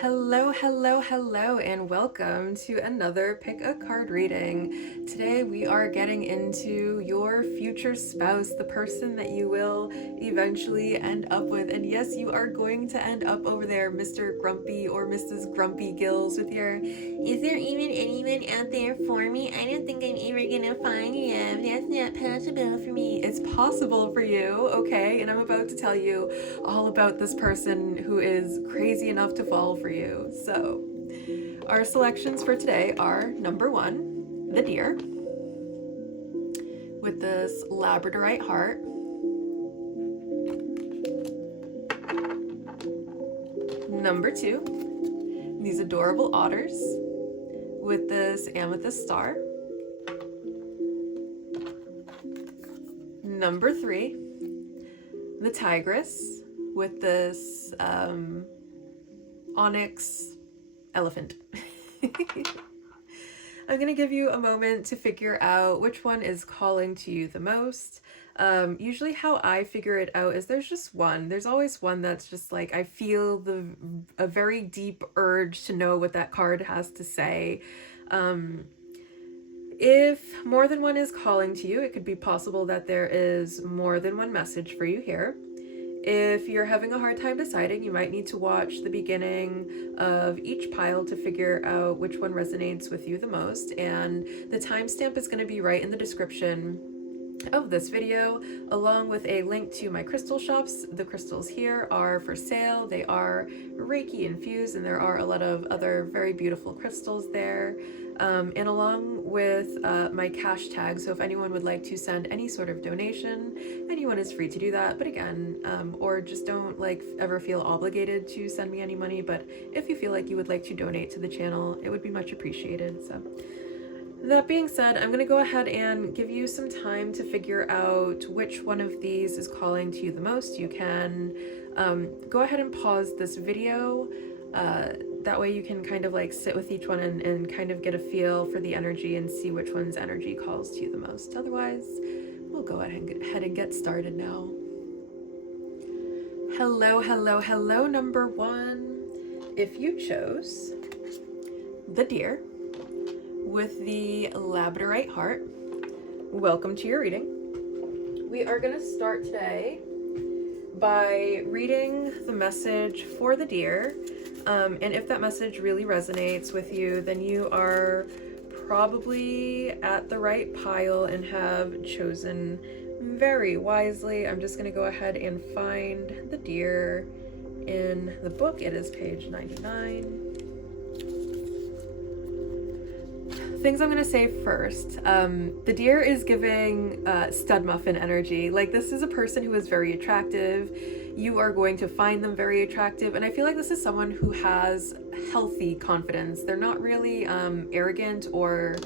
Hello, hello, hello, and welcome to another Pick a Card reading. Today we are getting into your future spouse, the person that you will eventually end up with. And yes, you are going to end up over there, Mr. Grumpy or Mrs. Grumpy Gills, with your, is there even anyone out there for me? I don't think I'm ever gonna find him. That's not possible for me. It's possible for you, okay? And I'm about to tell you all about this person who is crazy enough to fall for you. So, our selections for today are number one, the deer, with this labradorite heart. Number two, these adorable otters, with this amethyst star. Number three, the tigress, with this onyx elephant. I'm going to give you a moment to figure out which one is calling to you the most. Usually how I figure it out is there's just one. There's always one that's just like, I feel a very deep urge to know what that card has to say. If more than one is calling to you, it could be possible that there is more than one message for you here. If you're having a hard time deciding, you might need to watch the beginning of each pile to figure out which one resonates with you the most. And the timestamp is going to be right in the description of this video, along with a link to my crystal shops. The crystals here are for sale. They are reiki infused, and there are a lot of other very beautiful crystals there. And along with my cash tag, so if anyone would like to send any sort of donation, anyone is free to do that. But again, or just don't ever feel obligated to send me any money, but if you feel like you would like to donate to the channel, it would be much appreciated. So that being said, I'm going to go ahead and give you some time to figure out which one of these is calling to you the most. You can go ahead and pause this video. That way you can kind of sit with each one and kind of get a feel for the energy and see which one's energy calls to you the most. Otherwise, we'll go ahead and get started now. Hello, hello, hello, number one. If you chose the deer with the labradorite heart, welcome to your reading. We are going to start today by reading the message for the deer. And if that message really resonates with you, then you are probably at the right pile and have chosen very wisely. I'm just going to go ahead and find the deer in the book. It is page 99. Things I'm gonna say first. The deer is giving stud muffin energy. This is a person who is very attractive. You are going to find them very attractive, and I feel like this is someone who has healthy confidence. They're not really arrogant, or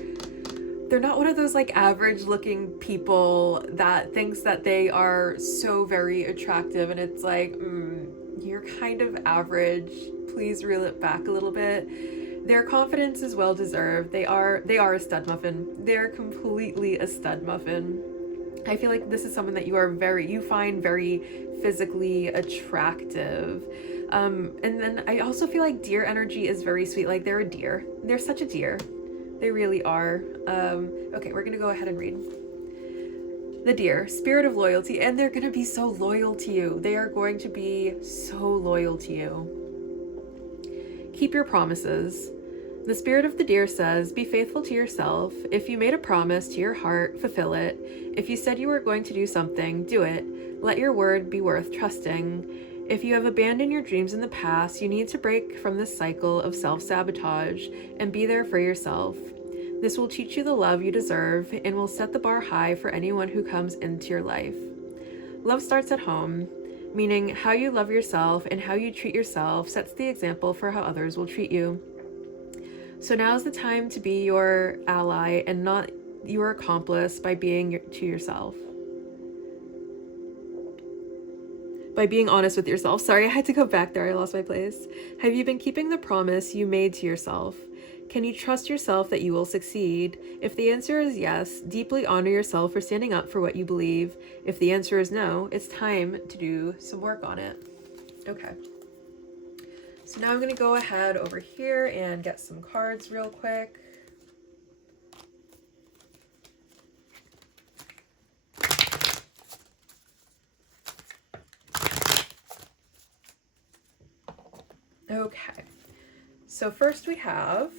they're not one of those average looking people that thinks that they are so very attractive, and it's you're kind of average. Please reel it back a little bit. Their confidence is well deserved. They are a stud muffin. They're completely a stud muffin. I feel like this is someone that you find very physically attractive. And then I also feel like deer energy is very sweet. They're a deer. They're such a deer. They really are. Okay, we're gonna go ahead and read. The deer, spirit of loyalty, and they're gonna be so loyal to you. They are going to be so loyal to you. Keep your promises. The spirit of the deer says, be faithful to yourself. If you made a promise to your heart, fulfill it. If you said you were going to do something, do it. Let your word be worth trusting. If you have abandoned your dreams in the past, you need to break from this cycle of self-sabotage and be there for yourself. This will teach you the love you deserve and will set the bar high for anyone who comes into your life. Love starts at home, meaning how you love yourself and how you treat yourself sets the example for how others will treat you. So now is the time to be your ally and not your accomplice by being to yourself. By being honest with yourself. Sorry, I had to go back there. I lost my place. Have you been keeping the promise you made to yourself? Can you trust yourself that you will succeed? If the answer is yes, deeply honor yourself for standing up for what you believe. If the answer is no, it's time to do some work on it. Okay. So now I'm going to go ahead over here and get some cards real quick. Okay, so first we have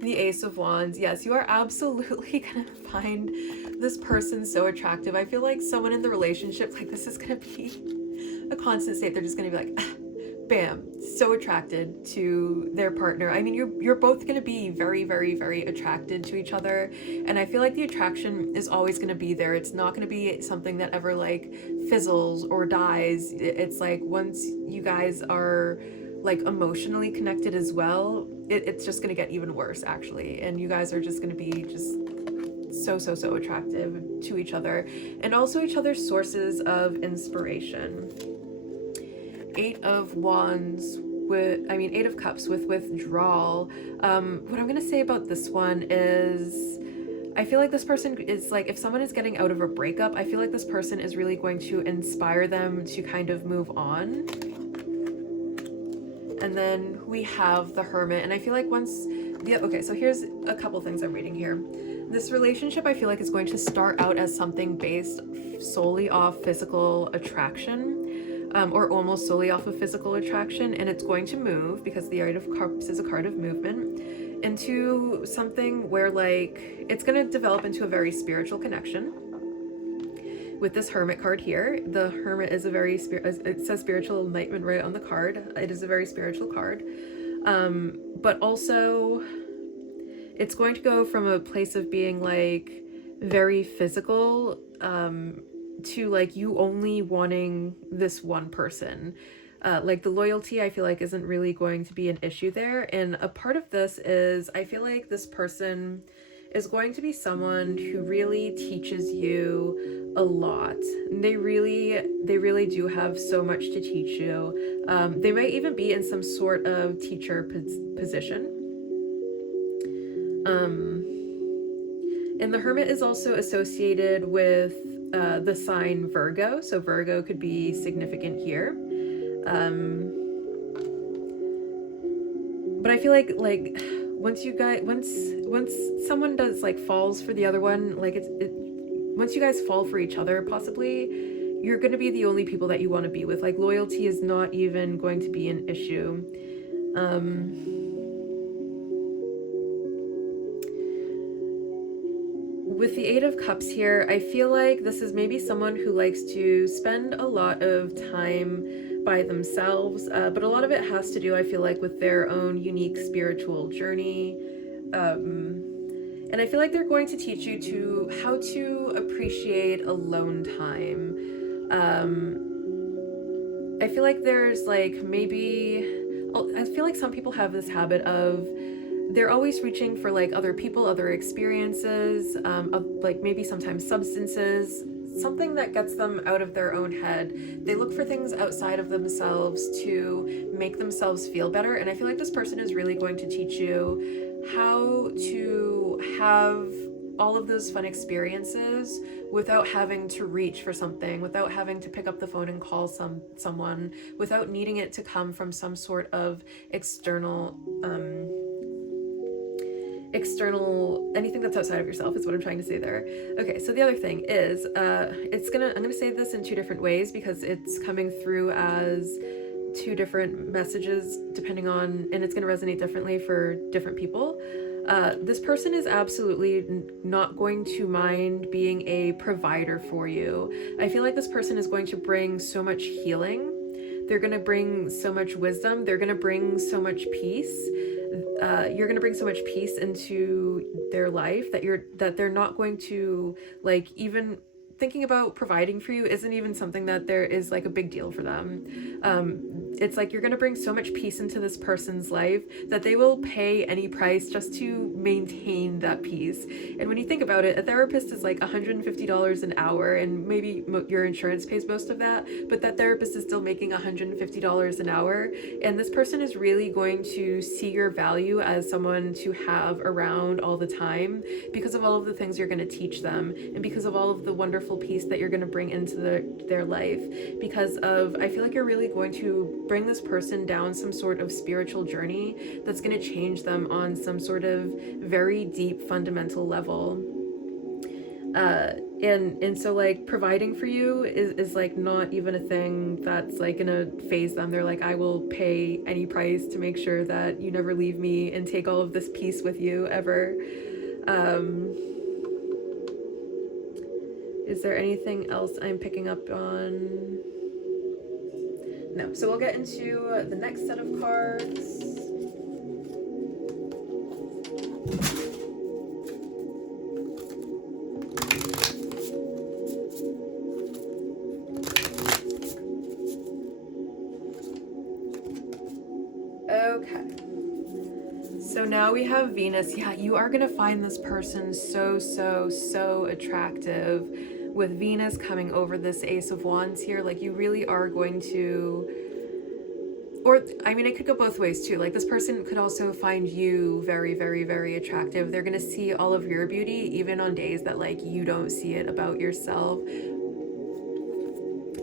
the Ace of Wands. Yes, you are absolutely gonna find this person so attractive. I feel like someone in the relationship, like, this is gonna be a constant state. They're just gonna be like, bam, so attracted to their partner. I mean, you're both gonna be very, very, very attracted to each other, and I feel like the attraction is always gonna be there. It's not gonna be something that ever like fizzles or dies. It's like once you guys are like emotionally connected as well, it's just gonna get even worse actually, and you guys are just gonna be just so attractive to each other, and also each other's sources of inspiration. Eight of Cups with withdrawal. What I'm gonna say about this one is, I feel like this person is like, if someone is getting out of a breakup, I feel like this person is really going to inspire them to kind of move on. And then we have the Hermit, and I feel like okay, so here's a couple things I'm reading here. This relationship, I feel like, is going to start out as something based solely off physical attraction, or almost solely off of physical attraction, and it's going to move, because the Eight of Cups is a card of movement, into something where, like, it's going to develop into a very spiritual connection. With this Hermit card here, the Hermit is a very it says spiritual enlightenment right on the card. It is a very spiritual card, but also it's going to go from a place of being like very physical, to like you only wanting this one person. Like the loyalty, I feel like, isn't really going to be an issue there. And a part of this is, I feel like this person is going to be someone who really teaches you a lot. They really do have so much to teach you. They might even be in some sort of teacher position. And the Hermit is also associated with the sign Virgo, so Virgo could be significant here. But I feel like once someone does like falls for the other one, like once you guys fall for each other, possibly you're going to be the only people that you want to be with. Like loyalty is not even going to be an issue. With the Eight of Cups here, I feel like this is maybe someone who likes to spend a lot of time by themselves, but a lot of it has to do, I feel like, with their own unique spiritual journey. And I feel like they're going to teach you how to appreciate alone time. I feel like there's like I feel like some people have this habit of, they're always reaching for like other people, other experiences, like maybe sometimes substances, something that gets them out of their own head. They look for things outside of themselves to make themselves feel better. And I feel like this person is really going to teach you how to have all of those fun experiences without having to reach for something, without having to pick up the phone and call someone, without needing it to come from some sort of external anything that's outside of yourself is what I'm trying to say there. Okay, so the other thing is, I'm gonna say this in two different ways because it's coming through as two different messages depending on, and it's gonna resonate differently for different people. This person is absolutely not going to mind being a provider for you. I feel like this person is going to bring so much healing. They're going to bring so much wisdom. They're going to bring so much peace. You're going to bring so much peace into their life that they're not going to, like, even thinking about providing for you isn't even something that there is like a big deal for them. It's like you're going to bring so much peace into this person's life that they will pay any price just to maintain that peace. And when you think about it, a therapist is like $150 an hour, and maybe your insurance pays most of that, but that therapist is still making $150 an hour. And this person is really going to see your value as someone to have around all the time because of all of the things you're going to teach them, and because of all of the wonderful peace that you're going to bring into their life, because of, I feel like you're really going to bring this person down some sort of spiritual journey that's going to change them on some sort of very deep fundamental level. And so like providing for you is like not even a thing that's like gonna phase them. They're like, I will pay any price to make sure that you never leave me and take all of this peace with you ever. Is there anything else I'm picking up on? No. So we'll get into the next set of cards. Okay. So now we have Venus. Yeah, you are going to find this person so attractive with Venus coming over this Ace of Wands here. Like you really are going to, or I mean, it could go both ways too. Like this person could also find you very attractive. They're going to see all of your beauty even on days that like you don't see it about yourself.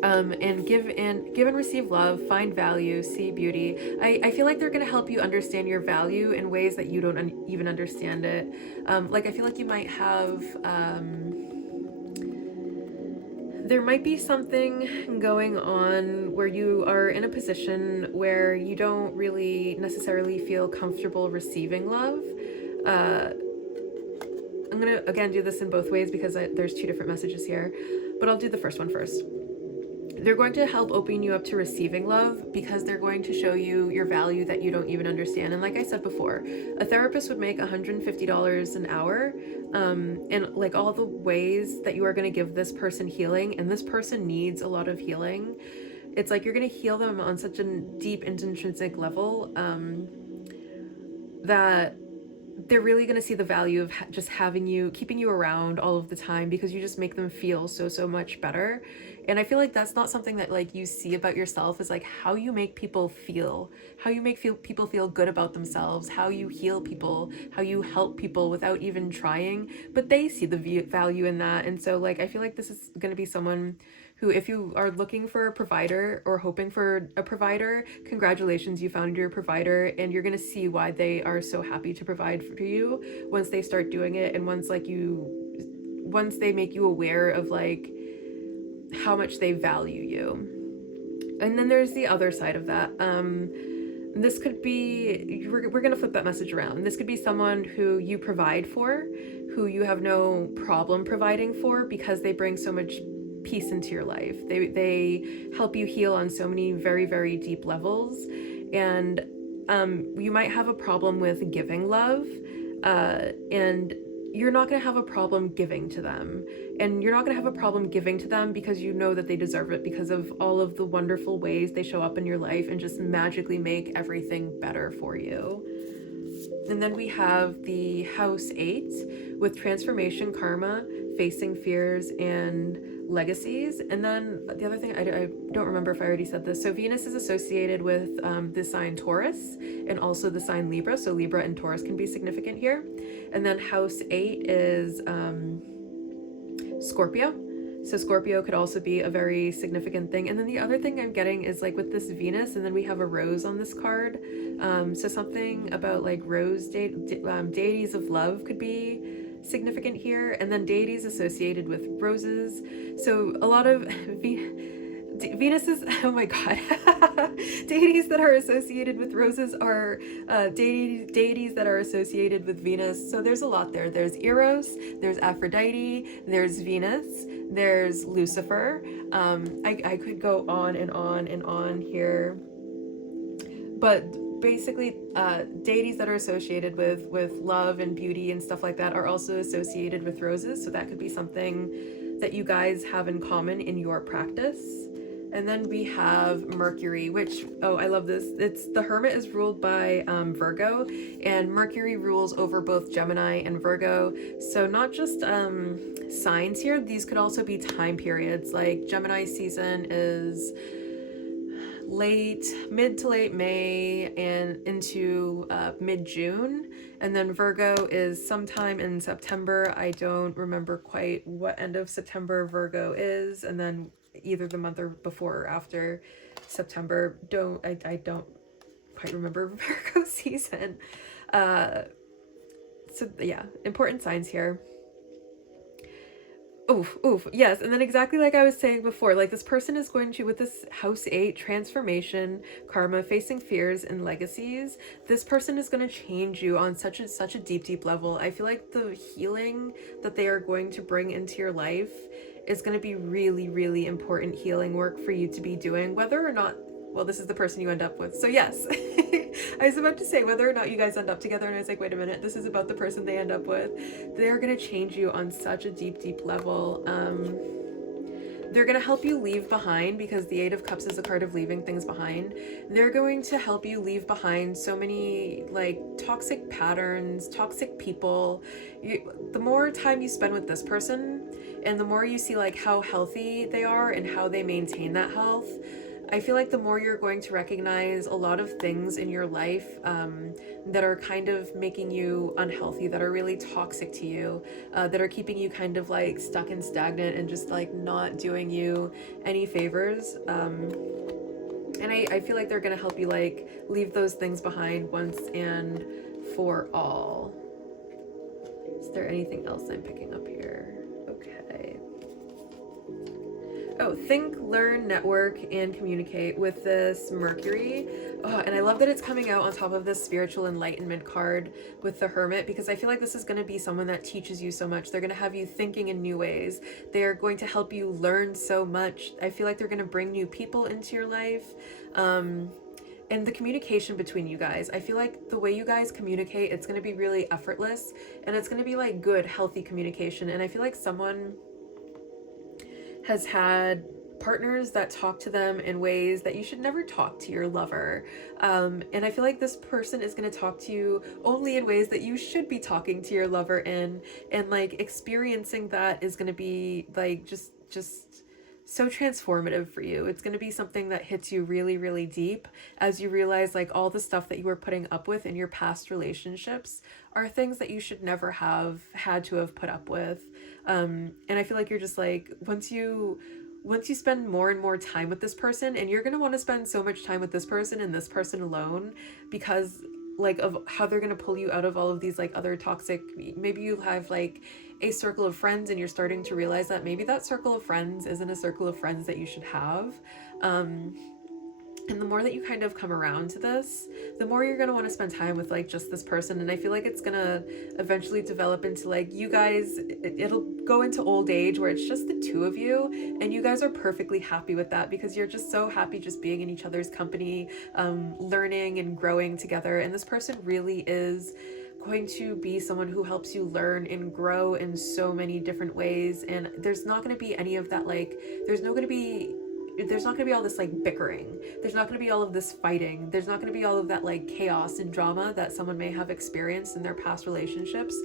And give and receive love, find value, see beauty. I feel like they're going to help you understand your value in ways that you don't even understand it. Like I feel like you might have, there might be something going on where you are in a position where you don't really necessarily feel comfortable receiving love. I'm going to, again, do this in both ways because there's two different messages here, but I'll do the first one first. They're going to help open you up to receiving love because they're going to show you your value that you don't even understand. And like I said before, a therapist would make $150 an hour, and like all the ways that you are going to give this person healing, and this person needs a lot of healing. It's like you're going to heal them on such a deep and intrinsic level that they're really going to see the value of just having you, keeping you around all of the time, because you just make them feel so much better. And I feel like that's not something that like you see about yourself, is like how you make people feel, how you make people feel good about themselves, how you heal people, how you help people without even trying, but they see the value in that. And so like I feel like this is going to be someone who, if you are looking for a provider or hoping for a provider, congratulations, you found your provider, and you're going to see why they are so happy to provide for you once they start doing it, and once they make you aware of like how much they value you. And then there's the other side of that. This could be, we're going to flip that message around. This could be someone who you provide for, who you have no problem providing for because they bring so much peace into your life. They help you heal on so many very deep levels. And you might have a problem with giving love, and you're not going to have a problem giving to them. And you're not going to have a problem giving to them because you know that they deserve it because of all of the wonderful ways they show up in your life and just magically make everything better for you. And then we have the House 8 with transformation, karma, facing fears, and legacies. And then the other thing, I don't remember if I already said this. So Venus is associated with the sign Taurus and also the sign Libra. So Libra and Taurus can be significant here. And then House 8 is Scorpio. So Scorpio could also be a very significant thing. And then the other thing I'm getting is like with this Venus, and then we have a rose on this card. So something about like rose deities of love could be significant here. And then deities associated with roses. So a lot of Venus is, oh my god, deities that are associated with roses are deities that are associated with Venus. So there's a lot there. There's Eros, there's Aphrodite, there's Venus, there's Lucifer. I could go on and on here, but basically deities that are associated with love and beauty and stuff like that are also associated with roses. So that could be something that you guys have in common in your practice. And then we have Mercury, which, oh, I love this. It's the Hermit is ruled by Virgo, and Mercury rules over both Gemini and Virgo. So not just signs here, these could also be time periods. Like Gemini season is mid to late May and into mid-June. And then Virgo is sometime in September. I don't remember quite what end of September Virgo is. And then either the month or before or after September. I don't quite remember Virgo season. So yeah, important signs here. Oof, yes. And then exactly like I was saying before, like this person is going to, with this house 8, transformation, karma, facing fears and legacies, this person is going to change you on such a deep level. I feel like the healing that they are going to bring into your life is going to be really important healing work for you to be doing, whether or not, well, this is the person you end up with. So yes, I was about to say whether or not you guys end up together, and I was like, wait a minute, this is about the person they end up with. They're gonna change you on such a deep level. They're gonna help you leave behind, because the 8 of Cups is a card of leaving things behind. They're going to help you leave behind so many like toxic patterns, toxic people. The more time you spend with this person, and the more you see like how healthy they are and how they maintain that health, I feel like the more you're going to recognize a lot of things in your life that are kind of making you unhealthy, that are really toxic to you, that are keeping you kind of like stuck and stagnant and just like not doing you any favors. And I feel like they're going to help you like leave those things behind once and for all. Is there anything else I'm picking up here? Okay. Oh, think, learn, network, and communicate with this Mercury. Oh, and I love that it's coming out on top of this spiritual enlightenment card with the Hermit, because I feel like this is going to be someone that teaches you so much. They're going to have you thinking in new ways. They are going to help you learn so much. I feel like they're going to bring new people into your life. And the communication between you guys, I feel like the way you guys communicate, it's going to be really effortless, and it's going to be like good, healthy communication. And I feel like someone has had partners that talk to them in ways that you should never talk to your lover. And I feel like this person is going to talk to you only in ways that you should be talking to your lover in. And like experiencing that is going to be like just so transformative for you. It's going to be something that hits you really deep as you realize like all the stuff that you were putting up with in your past relationships are things that you should never have had to have put up with. And I feel like you're just like, once you spend more and more time with this person, and you're going to want to spend so much time with this person and this person alone, because like of how they're going to pull you out of all of these like other toxic, maybe you have like a circle of friends and you're starting to realize that maybe that circle of friends isn't a circle of friends that you should have. And the more that you kind of come around to this, the more you're going to want to spend time with like just this person. And I feel like it's going to eventually develop into like you guys, it'll go into old age where it's just the two of you, and you guys are perfectly happy with that, because you're just so happy just being in each other's company, learning and growing together. And this person really is going to be someone who helps you learn and grow in so many different ways. And there's not going to be any of that, like there's not going to be all this like bickering. There's not going to be all of this fighting. There's not going to be all of that like chaos and drama that someone may have experienced in their past relationships.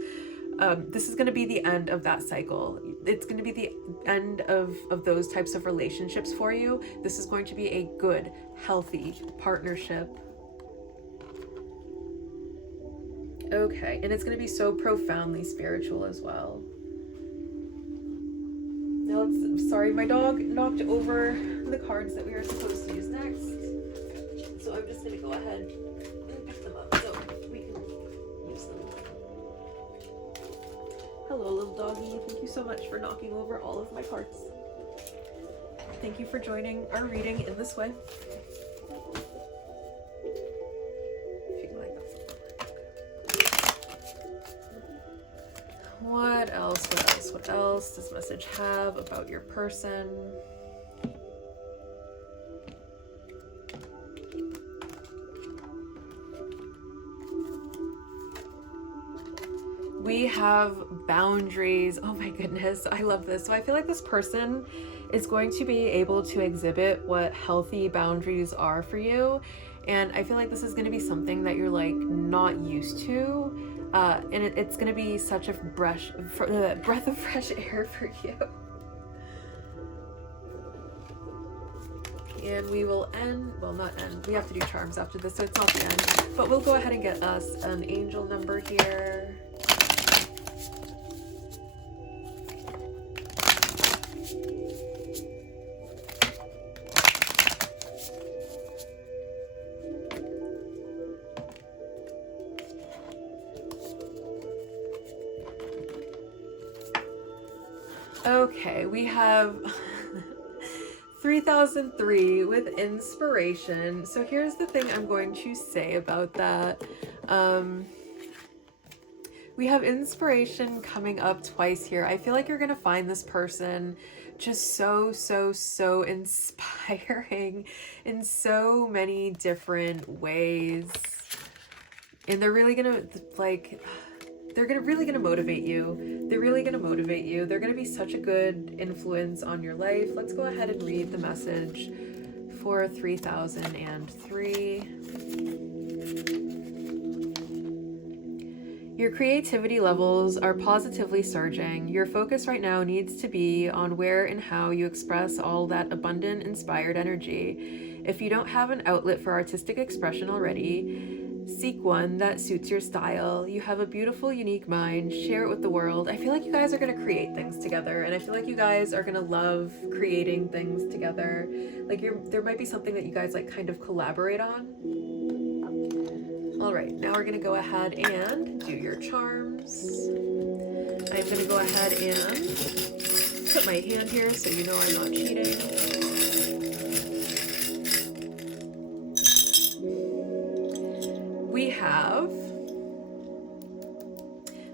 This is going to be the end of that cycle. It's going to be the end of those types of relationships for you. This is going to be a good, healthy partnership. Okay, and it's going to be so profoundly spiritual as well. Now sorry, my dog knocked over the cards that we are supposed to use next. So I'm just going to go ahead and pick them up so we can use them. Hello, little doggy. Thank you so much for knocking over all of my cards. Thank you for joining our reading in this way. What else does message have about your person? We have boundaries. Oh my goodness, I love this. So I feel like this person is going to be able to exhibit what healthy boundaries are for you. And I feel like this is going to be something that you're like not used to. And it's going to be such a breath of fresh air for you. And we will end, well, not end, we have to do charms after this, so it's not the end. But we'll go ahead and get us an angel number here. Okay, we have 3003 with inspiration. So here's the thing I'm going to say about that. We have inspiration coming up twice here. I feel like you're going to find this person just so inspiring in so many different ways. And they're really going to, like, really gonna motivate you. They're really gonna motivate you. They're gonna be such a good influence on your life. Let's go ahead and read the message for 3003. Your creativity levels are positively surging. Your focus right now needs to be on where and how you express all that abundant, inspired energy. If you don't have an outlet for artistic expression already, seek one that suits your style. You have a beautiful, unique mind. Share it with the world. I feel like you guys are going to create things together, and I feel like you guys are going to love creating things together. Like there might be something that you guys like kind of collaborate on. All right, now we're going to go ahead and do your charms. I'm going to go ahead and put my hand here so you know I'm not cheating. We have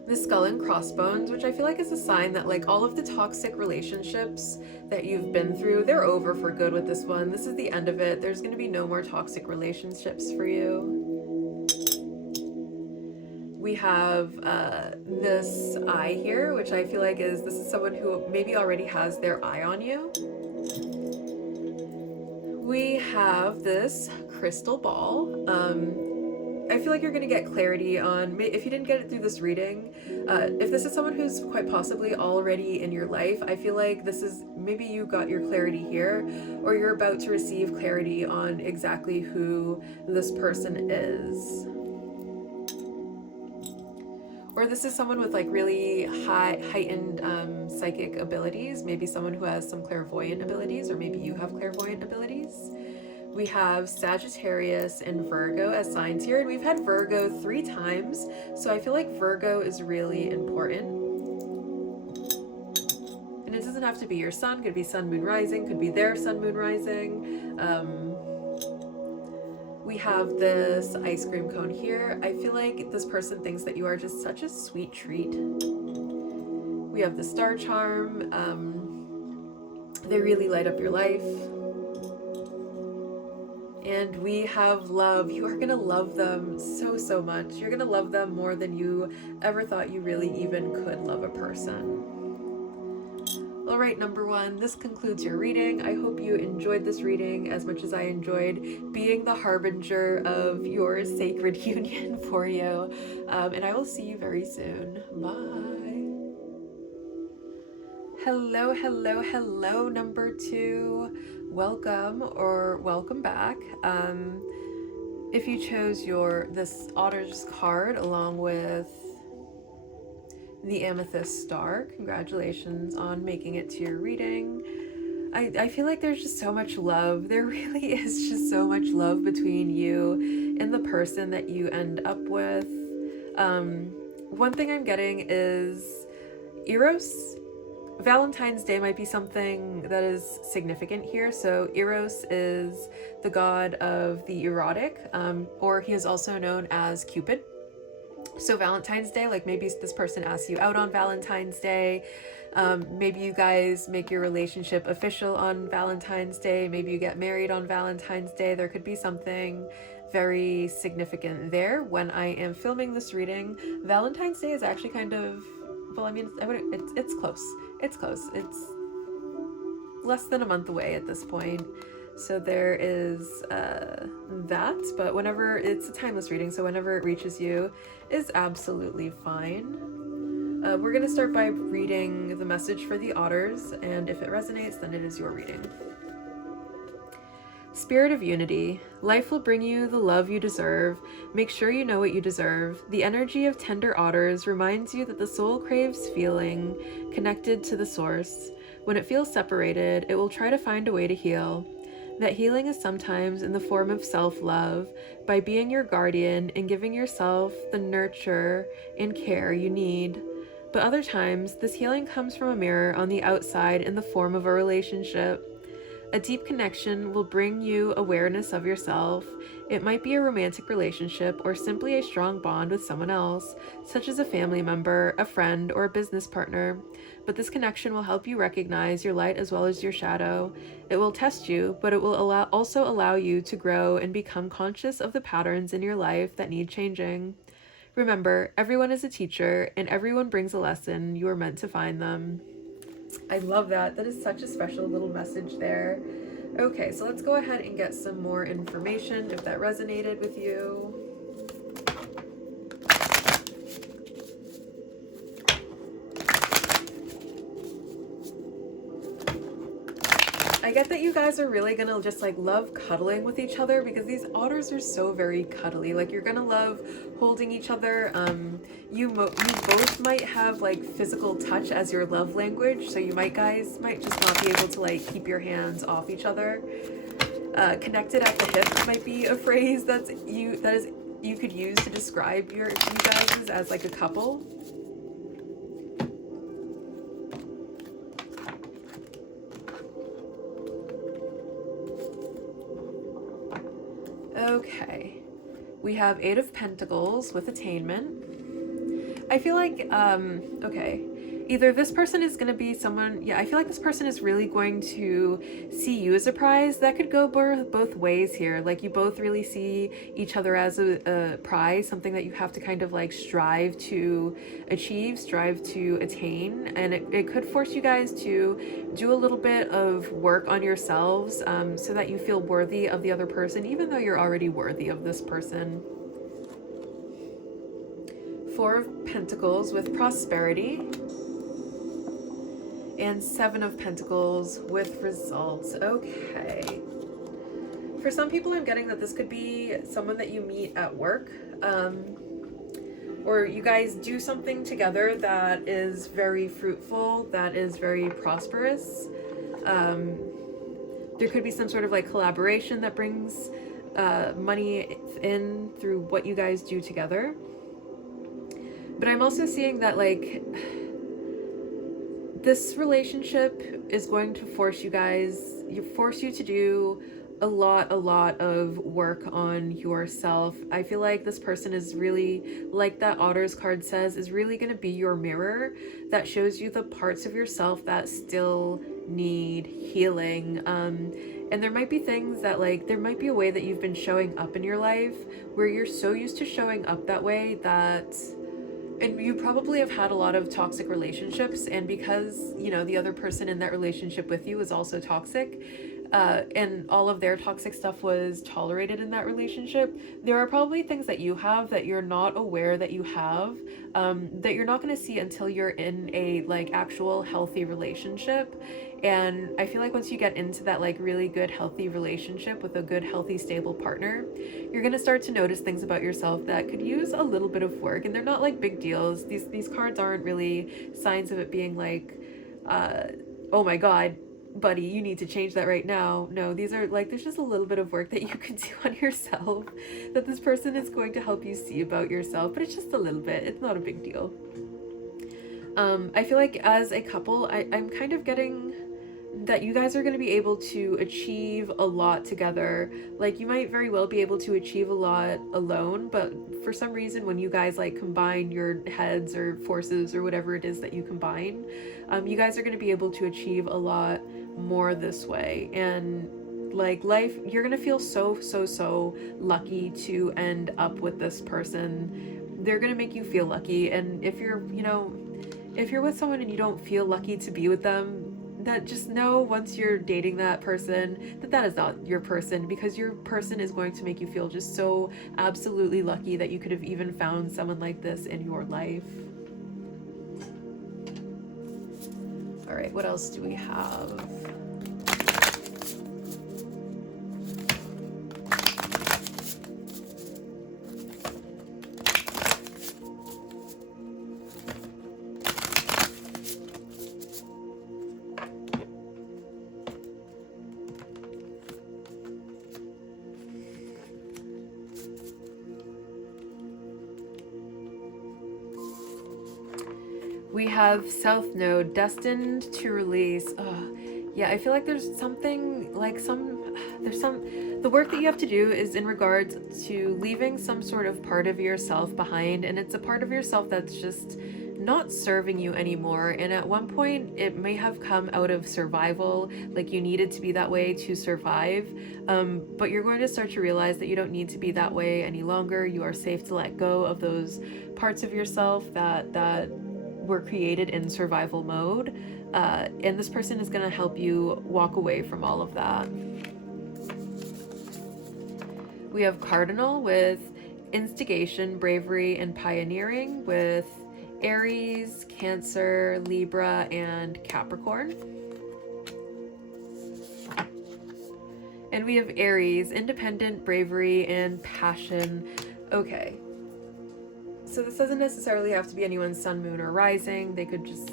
the skull and crossbones, which I feel like is a sign that like all of the toxic relationships that you've been through, they're over for good with this one. This is the end of it. There's going to be no more toxic relationships for you. We have this eye here, which I feel like this is someone who maybe already has their eye on you. We have this crystal ball. I feel like you're going to get clarity on, if you didn't get it through this reading, if this is someone who's quite possibly already in your life, I feel like this is, maybe you got your clarity here, or you're about to receive clarity on exactly who this person is. Or this is someone with like really heightened psychic abilities, maybe someone who has some clairvoyant abilities, or maybe you have clairvoyant abilities. We have Sagittarius and Virgo as signs here, and we've had Virgo 3 times, so I feel like Virgo is really important. And it doesn't have to be your sun, could be sun, moon, rising, could be their sun, moon, rising. We have this ice cream cone here. I feel like this person thinks that you are just such a sweet treat. We have the star charm. They really light up your life. And we have love. You are going to love them so much. You're going to love them more than you ever thought you really even could love a person. All right, number 1, this concludes your reading. I hope you enjoyed this reading as much as I enjoyed being the harbinger of your sacred union for you. And I will see you very soon. Bye. Hello, number 2. Welcome or welcome back. If you chose this Otter's card along with the amethyst star, congratulations on making it to your reading. I feel like there's just so much love. There really is just so much love between you and the person that you end up with. One thing I'm getting is Eros. Valentine's Day might be something that is significant here. So Eros is the god of the erotic, or he is also known as Cupid. So Valentine's Day, like maybe this person asks you out on Valentine's Day. Maybe you guys make your relationship official on Valentine's Day. Maybe you get married on Valentine's Day. There could be something very significant there. When I am filming this reading, Valentine's Day is actually kind of, well, I mean, it's close. It's close. It's less than a month away at this point. So there is that, but whenever, it's a timeless reading, so whenever it reaches you is absolutely fine. We're going to start by reading the message for the otters, and if it resonates, then it is your reading. Spirit of unity, life will bring you the love you deserve. Make sure you know what you deserve. The energy of tender otters reminds you that the soul craves feeling connected to the source. When it feels separated, it will try to find a way to heal. That healing is sometimes in the form of self-love, by being your guardian and giving yourself the nurture and care you need. but other times, this healing comes from a mirror on the outside in the form of a relationship. A deep connection will bring you awareness of yourself. It might be a romantic relationship or simply a strong bond with someone else, such as a family member, a friend, or a business partner. But this connection will help you recognize your light as well as your shadow. It will test you, but it will also allow you to grow and become conscious of the patterns in your life that need changing. Remember, everyone is a teacher, and everyone brings a lesson. You are meant to find them. I love that. That is such a special little message there. Okay, so let's go ahead and get some more information if that resonated with you. I get that you guys are really gonna just like love cuddling with each other, because these otters are so very cuddly. Like, you're gonna love holding each other. You both might have like physical touch as your love language, so you guys might just not be able to like keep your hands off each other. Connected at the hip might be a phrase that you could use to describe you guys as like a couple. Okay, we have 8 of Pentacles with attainment. I feel like, okay, either this person is going to be someone, I feel like this person is really going to see you as a prize. That could go both ways here. Like, you both really see each other as a prize, something that you have to kind of like strive to achieve, strive to attain. And it could force you guys to do a little bit of work on yourselves, so that you feel worthy of the other person, even though you're already worthy of this person. 4 of Pentacles with prosperity, and 7 of Pentacles with results. Okay. For some people, I'm getting that this could be someone that you meet at work, or you guys do something together that is very fruitful, that is very prosperous. There could be some sort of like collaboration that brings money in through what you guys do together. But I'm also seeing that like this relationship is going to force you to do a lot of work on yourself. I feel like this person is really, like that Otters card says, is really going to be your mirror that shows you the parts of yourself that still need healing. And there might be things that like, there might be a way that you've been showing up in your life where you're so used to showing up that way that, and you probably have had a lot of toxic relationships, and because, you know, the other person in that relationship with you is also toxic, and all of their toxic stuff was tolerated in that relationship, there are probably things that you have that you're not aware that you have, that you're not going to see until you're in a like actual healthy relationship. And I feel like once you get into that like really good healthy relationship with a good healthy stable partner, you're going to start to notice things about yourself that could use a little bit of work. And they're not like big deals. These cards aren't really signs of it being like, oh my god, buddy, you need to change that right now. No, these are like, there's just a little bit of work that you can do on yourself that this person is going to help you see about yourself, but it's just a little bit. It's not a big deal. I feel like as a couple, I'm kind of getting that you guys are going to be able to achieve a lot together. Like, you might very well be able to achieve a lot alone, but for some reason when you guys like combine your heads or forces or whatever it is that you combine, you guys are going to be able to achieve a lot more this way. And like life, you're going to feel so lucky to end up with this person. They're going to make you feel lucky. And if you're with someone and you don't feel lucky to be with them, that just know once you're dating that person that is not your person, because your person is going to make you feel just so absolutely lucky that you could have even found someone like this in your life. All right, what else do we have? We have South Node, destined to release. Oh, yeah, I feel like there's something like the work that you have to do is in regards to leaving some sort of part of yourself behind, and it's a part of yourself that's just not serving you anymore. And at one point, it may have come out of survival, like you needed to be that way to survive. But you're going to start to realize that you don't need to be that way any longer. You are safe to let go of those parts of yourself that were created in survival mode. And this person is going to help you walk away from all of that. We have Cardinal with instigation, bravery, and pioneering, with Aries, Cancer, Libra, and Capricorn. And we have Aries, independent, bravery, and passion. Okay. So this doesn't necessarily have to be anyone's sun, moon, or rising. They could just,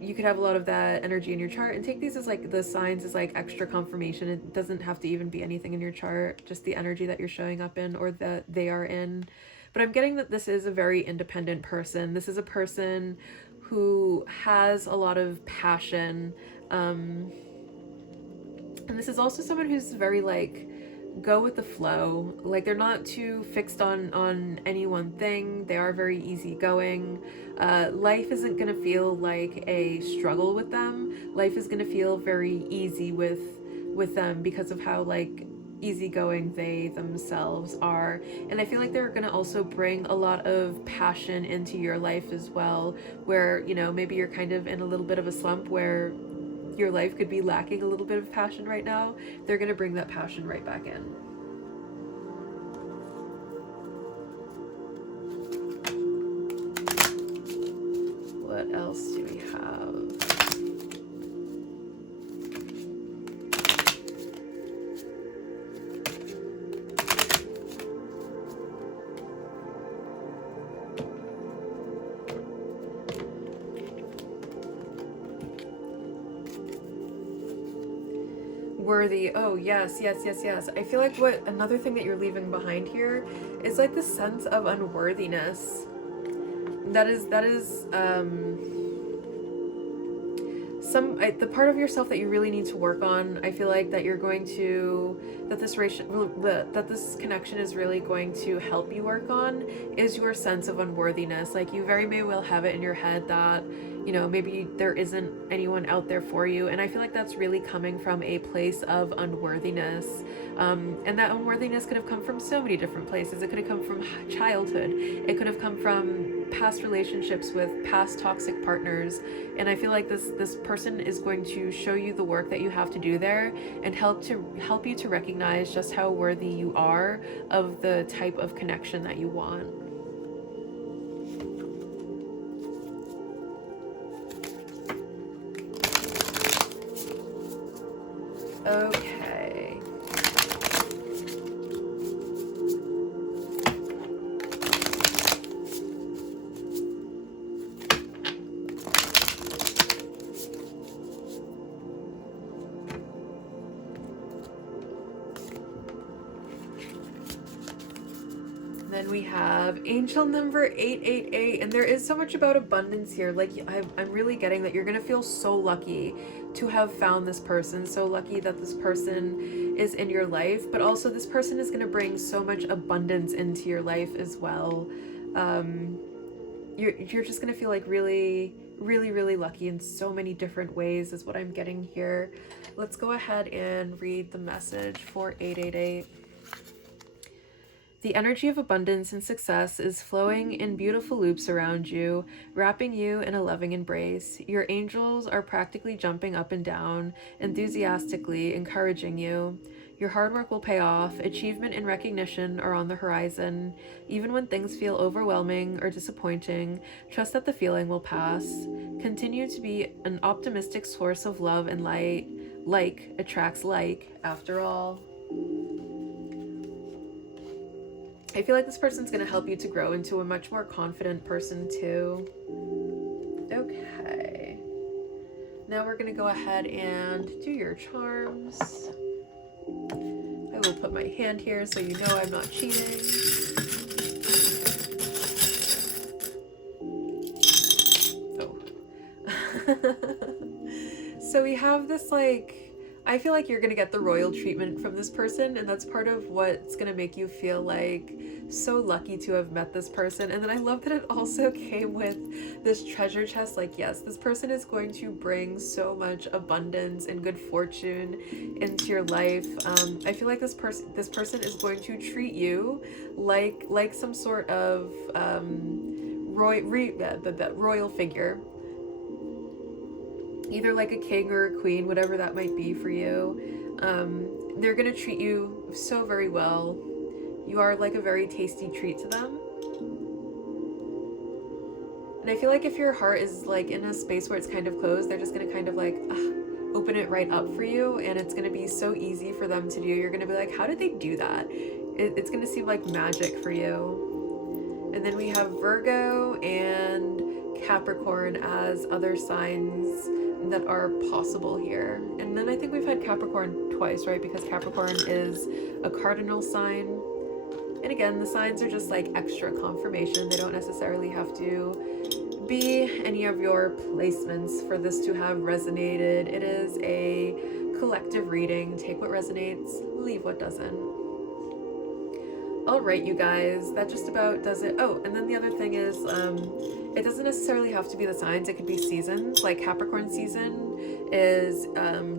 you could have a lot of that energy in your chart, and take these as like the signs as like extra confirmation. It doesn't have to even be anything in your chart, just the energy that you're showing up in or that they are in. But I'm getting that this is a very independent person. This is a person who has a lot of passion. And this is also someone who's very like go with the flow. Like they're not too fixed on any one thing. They are very easygoing. Life isn't gonna feel like a struggle with them. Life is gonna feel very easy with them because of how like easygoing they themselves are. And I feel like they're gonna also bring a lot of passion into your life as well, where, you know, maybe you're kind of in a little bit of a slump where your life could be lacking a little bit of passion right now. They're gonna bring that passion right back in. What else do we have? Worthy. Oh yes, yes, yes, yes. I feel like what another thing that you're leaving behind here is like the sense of unworthiness. That is the part of yourself that you really need to work on. I feel like that you're going to that this connection is really going to help you work on is your sense of unworthiness. Like you very may well have it in your head that, you know, maybe there isn't anyone out there for you, and I feel like that's really coming from a place of unworthiness. And that unworthiness could have come from so many different places. It could have come from childhood. It could have come from past relationships with past toxic partners, and I feel like this person is going to show you the work that you have to do there and help you to recognize just how worthy you are of the type of connection that you want. Okay. Then we have angel number 888, and there is so much about abundance here. Like I'm really getting that you're gonna feel so lucky to have found this person, so lucky that this person is in your life, but also this person is gonna bring so much abundance into your life as well. You're just gonna feel like really, really, really lucky in so many different ways is what I'm getting here. Let's go ahead and read the message for 888. The energy of abundance and success is flowing in beautiful loops around you, wrapping you in a loving embrace. Your angels are practically jumping up and down, enthusiastically encouraging you. Your hard work will pay off. Achievement and recognition are on the horizon. Even when things feel overwhelming or disappointing, trust that the feeling will pass. Continue to be an optimistic source of love and light. Like attracts like, after all. I feel like this person's going to help you to grow into a much more confident person too. Okay. Now we're going to go ahead and do your charms. I will put my hand here so you know I'm not cheating. So we have this, like, I feel like you're gonna get the royal treatment from this person, and that's part of what's gonna make you feel like so lucky to have met this person. And then I love that it also came with this treasure chest. Like, yes, this person is going to bring so much abundance and good fortune into your life. I feel like this person is going to treat you like some sort of royal figure, either like a king or a queen, whatever that might be for you. They're gonna treat you so very well. You are like a very tasty treat to them. And I feel like if your heart is like in a space where it's kind of closed, they're just gonna kind of like open it right up for you, and it's gonna be so easy for them to do. You're gonna be like, how did they do that? It's gonna seem like magic for you. And then we have Virgo and Capricorn as other signs that are possible here. And then I think we've had Capricorn twice, right? Because Capricorn is a cardinal sign. And again, the signs are just like extra confirmation. They don't necessarily have to be any of your placements for this to have resonated. It is a collective reading. Take what resonates, leave what doesn't. All right, you guys, that just about does it. Oh, and then the other thing is, it doesn't necessarily have to be the signs. It could be seasons. Like Capricorn season is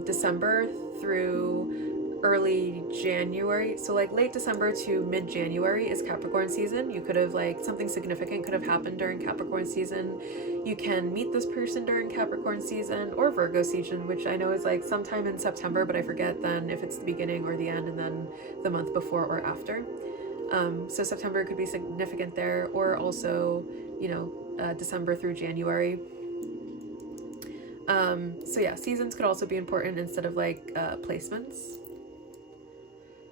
December through early January. So like late December to mid-January is Capricorn season. You could have, like, something significant could have happened during Capricorn season. You can meet this person during Capricorn season or Virgo season, which I know is like sometime in September, but I forget then if it's the beginning or the end, and then the month before or after. So September could be significant there, or also, December through January. So yeah, seasons could also be important instead of like placements.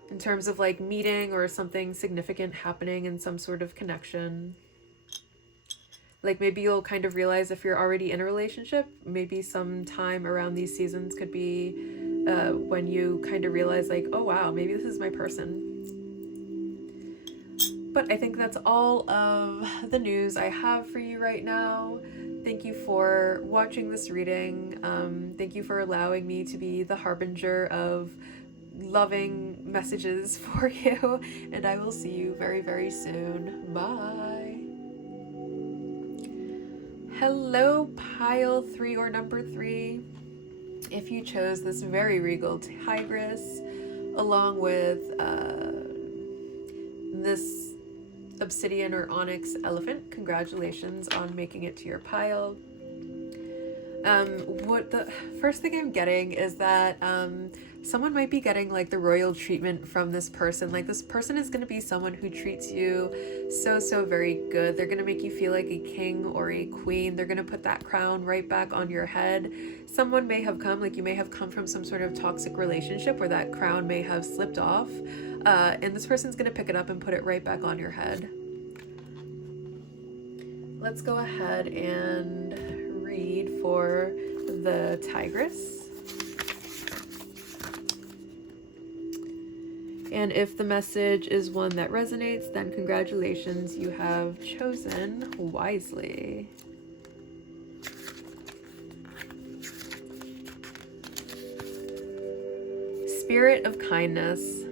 In terms of like meeting or something significant happening in some sort of connection. Like maybe you'll kind of realize if you're already in a relationship, maybe some time around these seasons could be when you kind of realize like, oh wow, maybe this is my person. But I think that's all of the news I have for you right now. Thank you for watching this reading. Thank you for allowing me to be the harbinger of loving messages for you. And I will see you very, very soon. Bye. Hello, pile 3 or number 3. If you chose this very regal tigress, along with this obsidian or onyx elephant, congratulations on making it to your pile. What the first thing I'm getting is that someone might be getting like the royal treatment from this person. Like this person is going to be someone who treats you so very good. They're going to make you feel like a king or a queen. They're going to put that crown right back on your head. Someone may have come, like you may have come from some sort of toxic relationship where that crown may have slipped off. And this person's going to pick it up and put it right back on your head. Let's go ahead and read for the tigress. And if the message is one that resonates, then congratulations, you have chosen wisely. Spirit of kindness.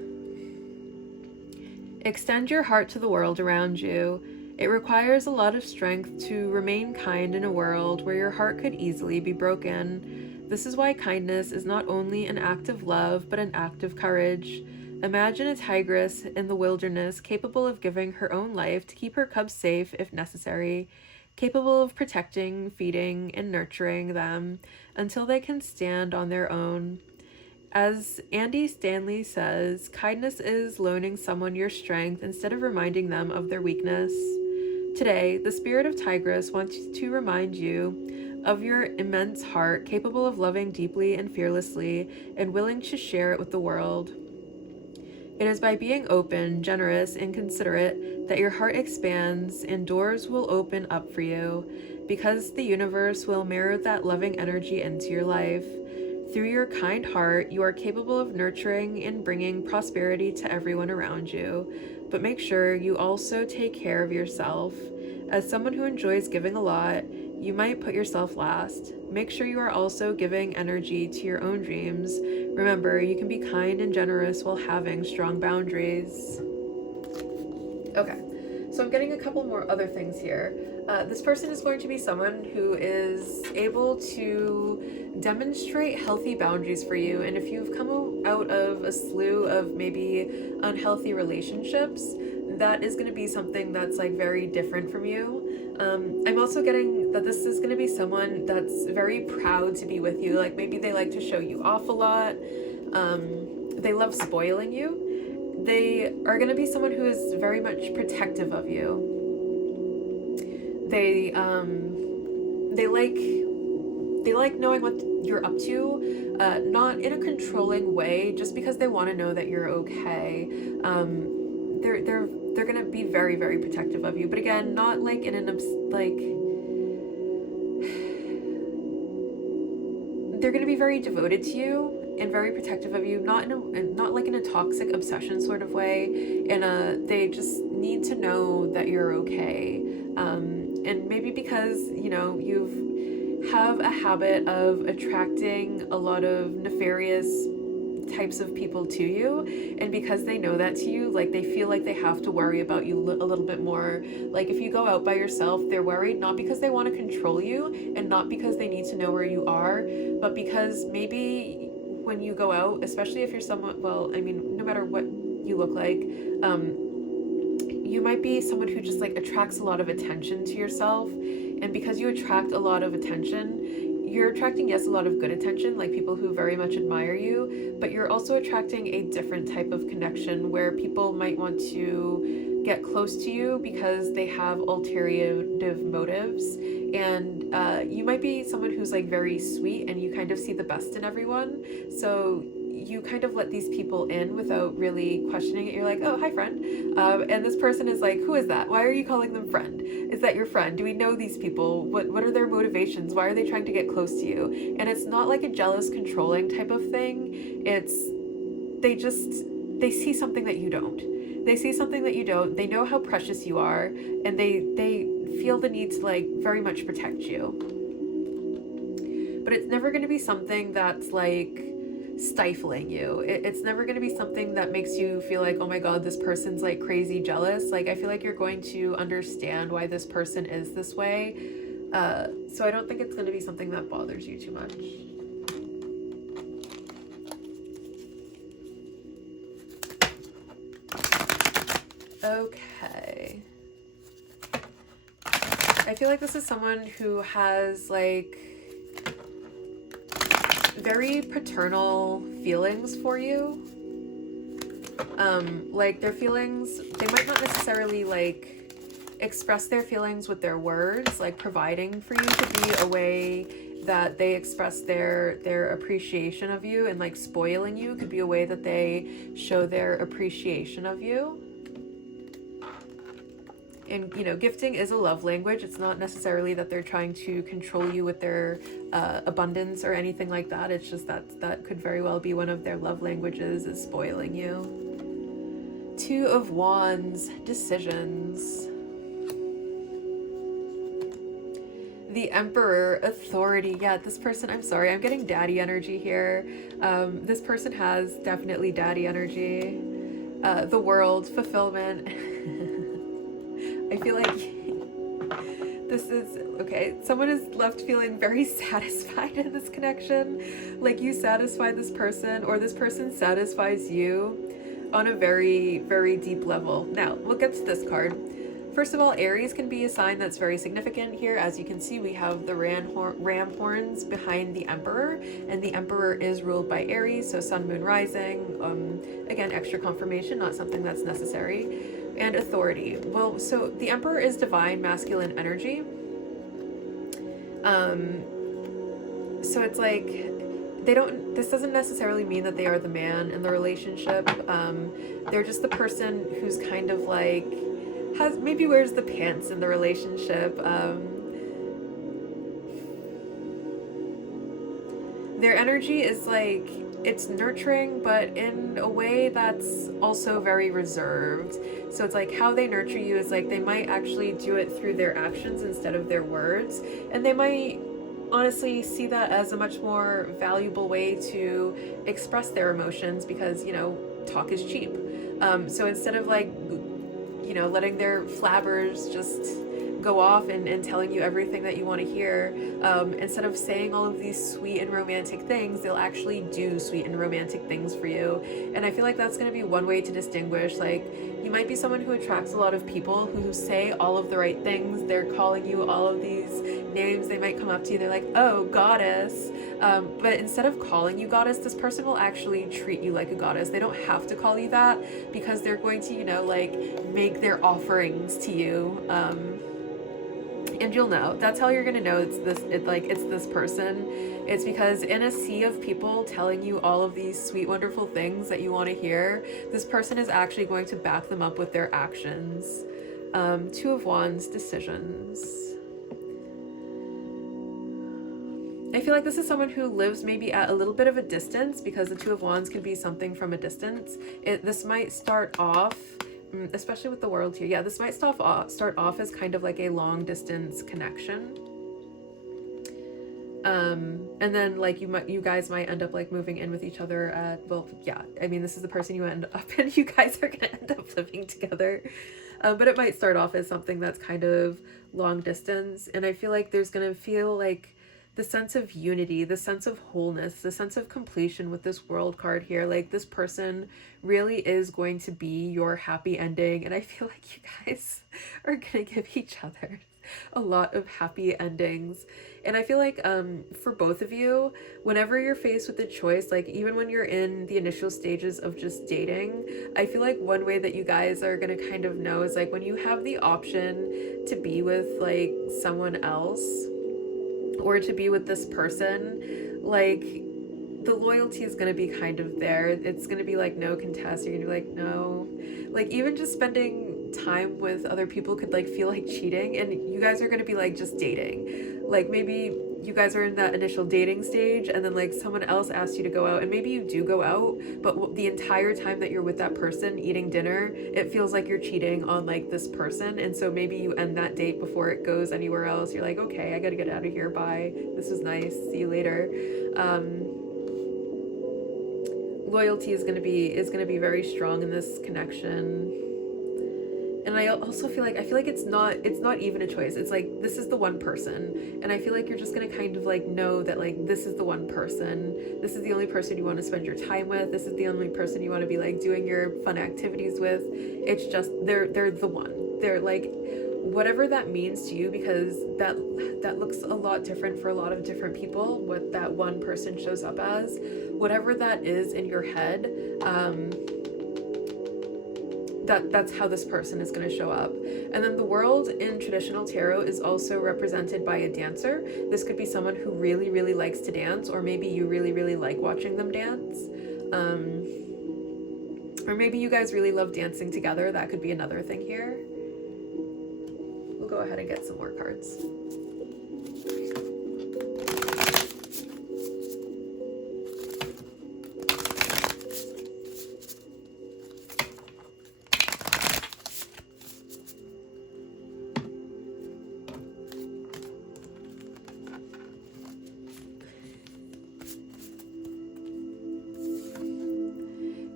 Extend your heart to the world around you. It requires a lot of strength to remain kind in a world where your heart could easily be broken. This is why kindness is not only an act of love, but an act of courage. Imagine a tigress in the wilderness capable of giving her own life to keep her cubs safe if necessary, capable of protecting, feeding, and nurturing them until they can stand on their own. As Andy Stanley says, kindness is loaning someone your strength instead of reminding them of their weakness. Today, the spirit of tigress wants to remind you of your immense heart, capable of loving deeply and fearlessly, and willing to share it with the world. It is by being open, generous, and considerate that your heart expands and doors will open up for you, because the universe will mirror that loving energy into your life. Through your kind heart, you are capable of nurturing and bringing prosperity to everyone around you, but make sure you also take care of yourself. As someone who enjoys giving a lot, You might put yourself last. Make sure you are also giving energy to your own dreams. Remember, you can be kind and generous while having strong boundaries. Okay, so I'm getting a couple more other things here. This person is going to be someone who is able to demonstrate healthy boundaries for you. And if you've come out of a slew of maybe unhealthy relationships, that is going to be something that's like very different from you. I'm also getting that this is going to be someone that's very proud to be with you. Like maybe they like to show you off a lot. They love spoiling you. They are going to be someone who is very much protective of you. They like knowing what you're up to, not in a controlling way, just because they want to know that you're okay. They're gonna be very, very protective of you, but again, not like in an they're gonna be very devoted to you and very protective of you, not like in a toxic obsession sort of way. And they just need to know that you're okay. And maybe because you have a habit of attracting a lot of nefarious types of people to you, and because they know that to you, like they feel like they have to worry about you a little bit more. Like if you go out by yourself, they're worried not because they want to control you and not because they need to know where you are, but because maybe when you go out, especially if you're someone, well, I mean, no matter what you look like, you might be someone who just like attracts a lot of attention to yourself. And because you attract a lot of attention, you're attracting, yes, a lot of good attention, like people who very much admire you, but you're also attracting a different type of connection where people might want to get close to you because they have ulterior motives. And you might be someone who's like very sweet and you kind of see the best in everyone. So you kind of let these people in without really questioning it. You're like, oh, hi, friend. And this person is like, who is that? Why are you calling them friend? Is that your friend? Do we know these people? What are their motivations? Why are they trying to get close to you? And it's not like a jealous, controlling type of thing. It's, they see something that you don't. They see something that you don't. They know how precious you are. And they feel the need to like very much protect you. But it's never going to be something that's like stifling you. It's never going to be something that makes you feel like, oh my god, this person's like crazy jealous. Like I feel like you're going to understand why this person is this way. So I don't think it's going to be something that bothers you too much. Okay. I feel like this is someone who has like very paternal feelings for you. Like their feelings, they might not necessarily like express their feelings with their words. Like providing for you could be a way that they express their appreciation of you, and like spoiling you could be a way that they show their appreciation of you. And gifting is a love language. It's not necessarily that they're trying to control you with their abundance or anything like that. It's just that could very well be one of their love languages, is spoiling you. 2 of Wands, decisions. The Emperor, authority. Yeah, this person, I'm sorry, I'm getting daddy energy here. This person has definitely daddy energy. The World, fulfillment. I feel like this is, okay, someone is left feeling very satisfied in this connection. Like you satisfy this person, or this person satisfies you on a very, very deep level. Now, we'll get to this card. First of all, Aries can be a sign that's very significant here. As you can see, we have the ram horns behind the Emperor, and the Emperor is ruled by Aries, so Sun, Moon, Rising. Again, extra confirmation, not something that's necessary. And authority. Well, so the Emperor is divine masculine energy. So it's like this doesn't necessarily mean that they are the man in the relationship. They're just the person who's kind of like maybe wears the pants in the relationship. Their energy is like, it's nurturing, but in a way that's also very reserved. So it's like how they nurture you is like they might actually do it through their actions instead of their words. And they might honestly see that as a much more valuable way to express their emotions because, you know, talk is cheap. So instead of like, you know, letting their flabbers just go off and telling you everything that you want to hear, instead of saying all of these sweet and romantic things, they'll actually do sweet and romantic things for you. And I feel like that's going to be one way to distinguish. Like, you might be someone who attracts a lot of people who say all of the right things. They're calling you all of these names. They might come up to you, they're like, oh, goddess. But instead of calling you goddess, this person will actually treat you like a goddess. They don't have to call you that because they're going to, you know, like make their offerings to you. And you'll know. That's how you're gonna know it's this person. It's because in a sea of people telling you all of these sweet, wonderful things that you want to hear, this person is actually going to back them up with their actions. Two of Wands, decisions. I feel like this is someone who lives maybe at a little bit of a distance, because the Two of Wands can be something from a distance. This might start off, especially with the World here, yeah, this might start off as kind of like a long distance connection. And then like you guys might end up like moving in with each other at, well, yeah, I mean, this is the person you end up and you guys are gonna end up living together. But it might start off as something that's kind of long distance, and I feel like there's gonna feel like the sense of unity, the sense of wholeness, the sense of completion with this World card here. Like, this person really is going to be your happy ending, and I feel like you guys are gonna give each other a lot of happy endings. And I feel like for both of you, whenever you're faced with a choice, like even when you're in the initial stages of just dating, I feel like one way that you guys are gonna kind of know is like when you have the option to be with like someone else or to be with this person, like the loyalty is going to be kind of there. It's going to be like no contest. You're going to be like, no. Like, even just spending time with other people could like feel like cheating, and you guys are going to be like just dating. Like, maybe you guys are in that initial dating stage and then like someone else asks you to go out, and maybe you do go out, but the entire time that you're with that person eating dinner, it feels like you're cheating on like this person. And so maybe you end that date before it goes anywhere else. You're like, okay, I gotta get out of here, bye, this was nice, see you later. Loyalty is gonna be very strong in this connection. And I also feel like it's not even a choice. It's like, this is the one person, and I feel like you're just gonna kind of like know that like this is the one person. This is the only person you want to spend your time with. This is the only person you want to be like doing your fun activities with. It's just they're the one. They're like, whatever that means to you, because that looks a lot different for a lot of different people, what that one person shows up as. Whatever that is in your head, that's how this person is going to show up. And then the World in traditional tarot is also represented by a dancer. This could be someone who really, really likes to dance, or maybe you really, really like watching them dance. Or maybe you guys really love dancing together. That could be another thing here. We'll go ahead and get some more cards.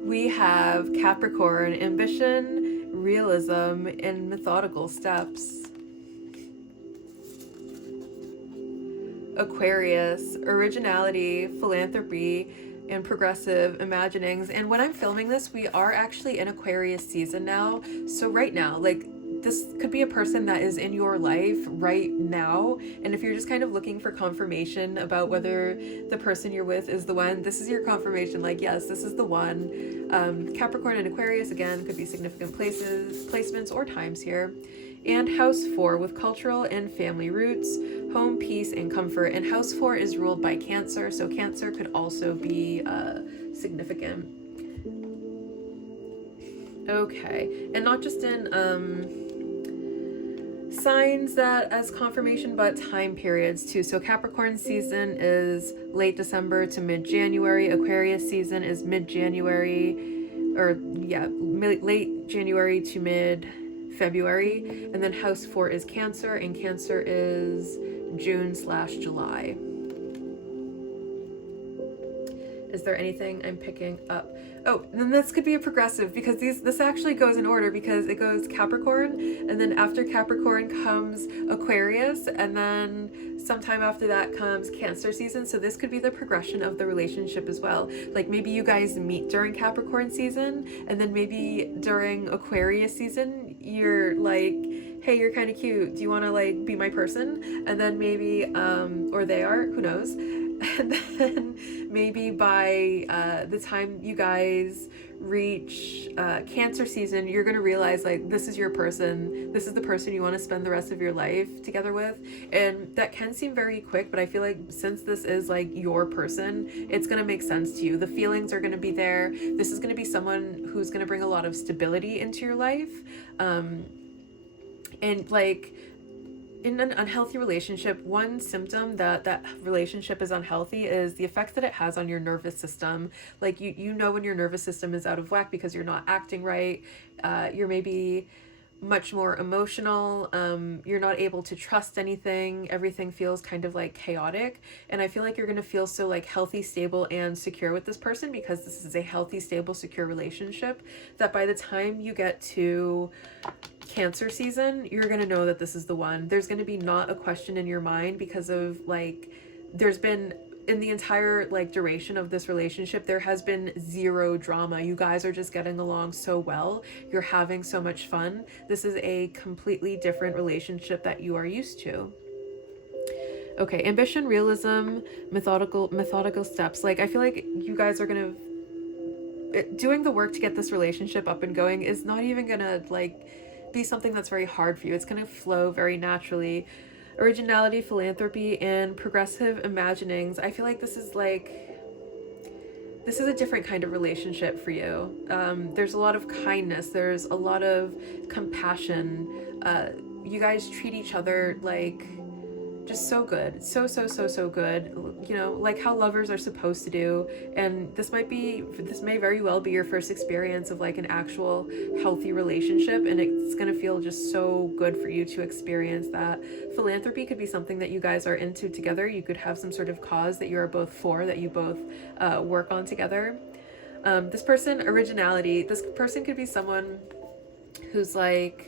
We have Capricorn, ambition, realism, and methodical steps. Aquarius, originality, philanthropy, and progressive imaginings. And when I'm filming this, we are actually in Aquarius season now. So right now, like, this could be a person that is in your life right now. And if you're just kind of looking for confirmation about whether the person you're with is the one, this is your confirmation. Like, yes, this is the one. Capricorn and Aquarius, again, could be significant placements, or times here. And House 4 with cultural and family roots, home, peace, and comfort. And House 4 is ruled by Cancer, so Cancer could also be significant. Okay, and not just in signs that as confirmation, but time periods too. So Capricorn season is late December to mid-January. Aquarius season is mid-January, or yeah, late January to mid-February. And then house 4 is Cancer, and Cancer is June/July. Is there anything I'm picking up? Oh, then this could be a progressive, because this actually goes in order, because it goes Capricorn, and then after Capricorn comes Aquarius, and then sometime after that comes Cancer season. So this could be the progression of the relationship as well. Like maybe you guys meet during Capricorn season, and then maybe during Aquarius season you're like, hey, you're kind of cute, do you want to like be my person? And then maybe or they are, who knows. And then maybe by the time you guys reach Cancer season, you're going to realize like this is your person. This is the person you want to spend the rest of your life together with. And that can seem very quick, but I feel like since this is like your person, it's going to make sense to you. The feelings are going to be there. This is going to be someone who's going to bring a lot of stability into your life. And like, in an unhealthy relationship, one symptom that relationship is unhealthy is the effect that it has on your nervous system. Like you know when your nervous system is out of whack because you're not acting right. You're maybe much more emotional. You're not able to trust anything. Everything feels kind of like chaotic. And I feel like you're going to feel so like healthy, stable, and secure with this person, because this is a healthy, stable, secure relationship, that by the time you get to Cancer season, you're going to know that this is the one. There's going to be not a question in your mind, because of like, there's been, in the entire like duration of this relationship, there has been zero drama. You guys are just getting along so well. You're having so much fun. This is a completely different relationship that you are used to. Okay, ambition, realism, methodical steps. Like I feel like you guys are going to, doing the work to get this relationship up and going is not even going to like be something that's very hard for you. It's going to flow very naturally. Originality, philanthropy, and progressive imaginings. I feel like this is a different kind of relationship for you. There's a lot of kindness. There's a lot of compassion. You guys treat each other like just so good. So good. You know, like how lovers are supposed to do. And this may very well be your first experience of like an actual healthy relationship, and it's going to feel just so good for you to experience that. Philanthropy could be something that you guys are into together. You could have some sort of cause that you are both for, that you both work on together. This person, originality. This person could be someone who's like,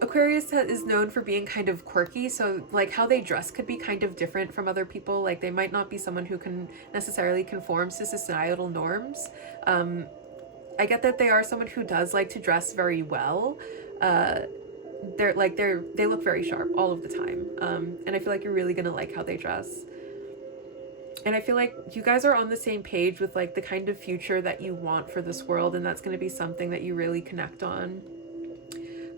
Aquarius is known for being kind of quirky, so like how they dress could be kind of different from other people. Like they might not be someone who can necessarily conform to societal norms. I get that they are someone who does like to dress very well. They look very sharp all of the time. And I feel like you're really gonna like how they dress. And I feel like you guys are on the same page with like the kind of future that you want for this world, and that's going to be something that you really connect on.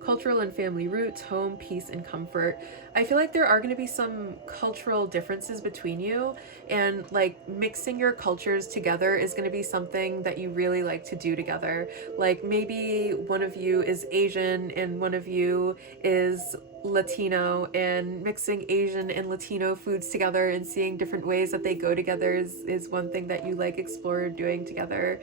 Cultural and family roots, home, peace, and comfort. I feel like there are going to be some cultural differences between you, and like mixing your cultures together is going to be something that you really like to do together. Like maybe one of you is Asian and one of you is Latino, and mixing Asian and Latino foods together and seeing different ways that they go together is one thing that you like explore doing together.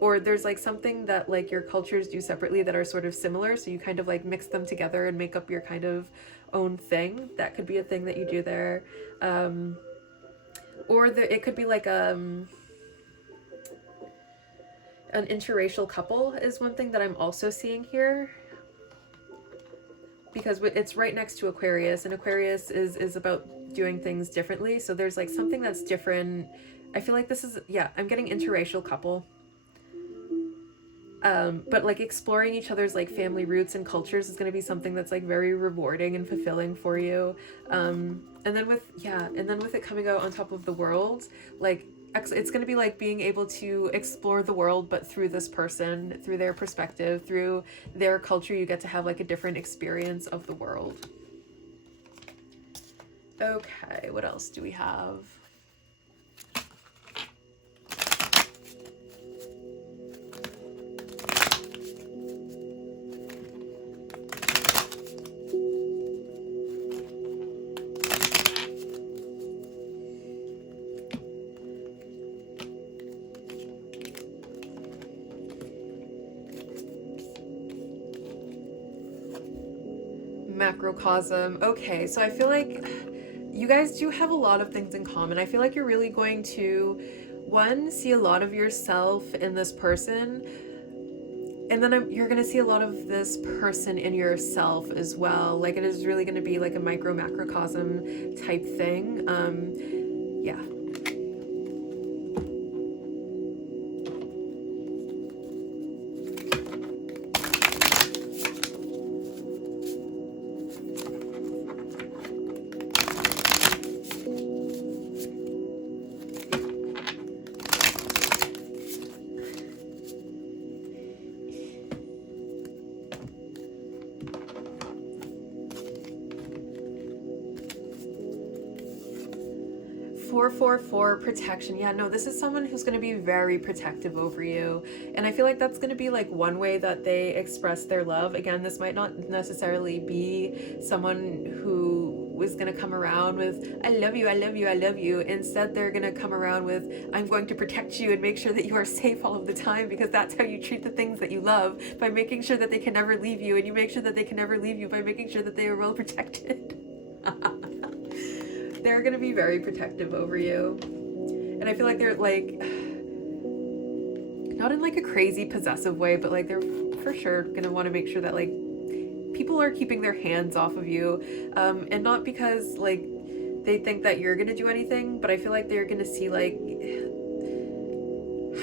Or there's like something that like your cultures do separately that are sort of similar, so you kind of like mix them together and make up your kind of own thing. That could be a thing that you do there. It could be like an interracial couple is one thing that I'm also seeing here, because it's right next to Aquarius, and Aquarius is about doing things differently. So there's like something that's different. I feel like this is, yeah, I'm getting interracial couple. But like exploring each other's like family roots and cultures is going to be something that's like very rewarding and fulfilling for you. And then with it coming out on top of the world, like it's going to be like being able to explore the world, but through this person, through their perspective, through their culture. You get to have like a different experience of the world. Okay, what else do we have? Macrocosm. Okay, so I feel like you guys do have a lot of things in common. I feel like you're really going to, one, see a lot of yourself in this person, and then you're going to see a lot of this person in yourself as well. Like, it is really going to be like a macrocosm type thing. Yeah. 444 protection. Yeah, no, this is someone who's going to be very protective over you. And I feel like that's going to be like one way that they express their love. Again, this might not necessarily be someone who is going to come around with, I love you, I love you, I love you. Instead, they're going to come around with, I'm going to protect you and make sure that you are safe all of the time, because that's how you treat the things that you love, by making sure that they can never leave you. And you make sure that they can never leave you by making sure that they are well protected. They're going to be very protective over you. And I feel like they're like, not in like a crazy possessive way, but like they're for sure going to want to make sure that like people are keeping their hands off of you. And not because like they think that you're going to do anything, but I feel like they're going to see like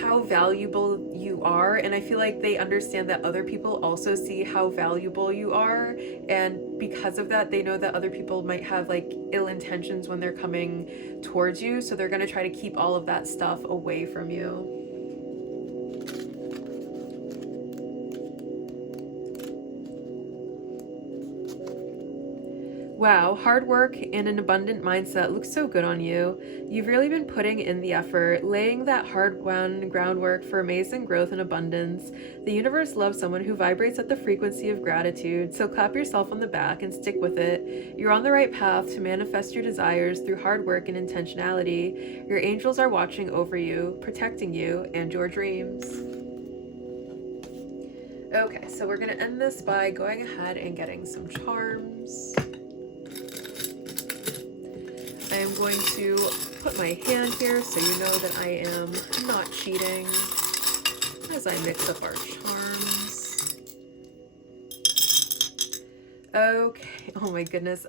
how valuable you are. And I feel like they understand that other people also see how valuable you are. And because of that, they know that other people might have like ill intentions when they're coming towards you. So they're going to try to keep all of that stuff away from you. Wow, hard work and an abundant mindset looks so good on you. You've really been putting in the effort, laying that hard-won groundwork for amazing growth and abundance. The universe loves someone who vibrates at the frequency of gratitude, so clap yourself on the back and stick with it. You're on the right path to manifest your desires through hard work and intentionality. Your angels are watching over you, protecting you and your dreams. Okay, so we're going to end this by going ahead and getting some charms. I am going to put my hand here so you know that I am not cheating as I mix up our charms. Okay, oh my goodness.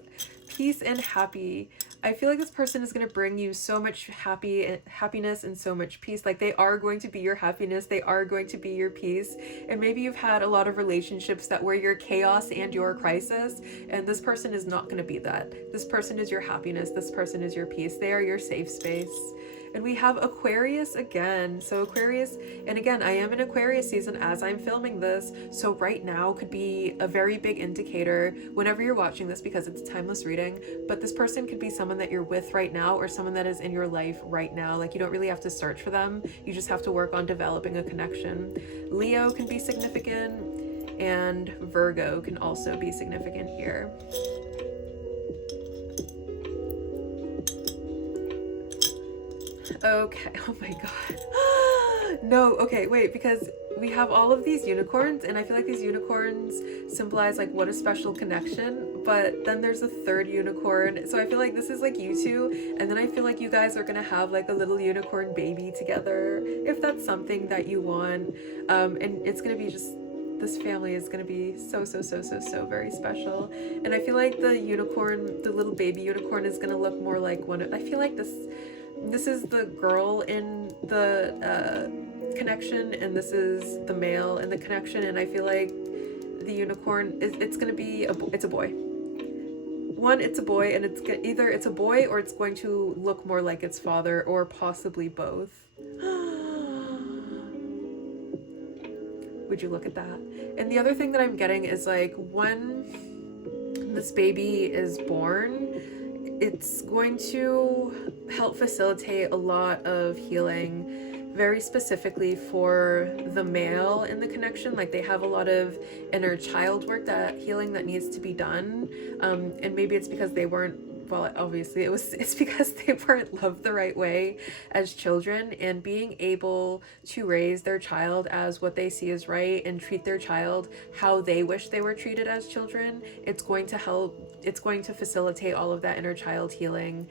Peace and happy. I feel like this person is going to bring you so much happiness and so much peace. Like, they are going to be your happiness. They are going to be your peace. And maybe you've had a lot of relationships that were your chaos and your crisis. And this person is not going to be that. This person is your happiness. This person is your peace. They are your safe space. And we have Aquarius again. So Aquarius, and again, I am in Aquarius season as I'm filming this. So right now could be a very big indicator whenever you're watching this, because it's a timeless reading. But this person could be someone that you're with right now, or someone that is in your life right now. Like, you don't really have to search for them. You just have to work on developing a connection. Leo can be significant, and Virgo can also be significant here. Okay, oh my god. No, okay, wait, because we have all of these unicorns, and I feel like these unicorns symbolize like what a special connection, but then there's a third unicorn. So I feel like this is like you two, and then I feel like you guys are gonna have like a little unicorn baby together, if that's something that you want. And it's gonna be just, this family is gonna be so very special. And I feel like the unicorn, the little baby unicorn, is gonna look more like one of, I feel like this is the girl in the connection, and this is the male in the connection. And I feel like the unicorn is, it's gonna be it's a boy. One, it's a boy, and it's either it's a boy or it's going to look more like its father, or possibly both. Would you look at that? And the other thing that I'm getting is like, when this baby is born, it's going to help facilitate a lot of healing, very specifically for the male in the connection. Like, they have a lot of inner child work, that healing that needs to be done. And maybe it's because they weren't well, obviously it's because they weren't loved the right way as children, and being able to raise their child as what they see as right and treat their child how they wish they were treated as children, it's going to help, it's going to facilitate all of that inner child healing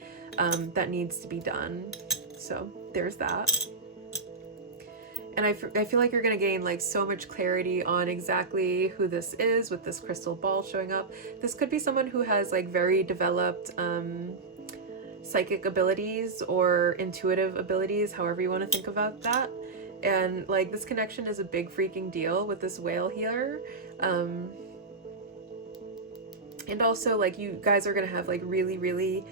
that needs to be done. So there's that. And I feel like you're going to gain like so much clarity on exactly who this is with this crystal ball showing up. This could be someone who has like very developed psychic abilities or intuitive abilities, however you want to think about that. And like this connection is a big freaking deal with this whale here. And also like you guys are going to have like really, really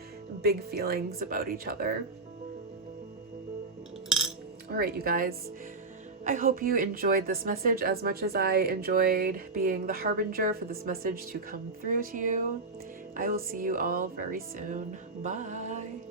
big feelings about each other. All right, you guys. I hope you enjoyed this message as much as I enjoyed being the harbinger for this message to come through to you. I will see you all very soon. Bye.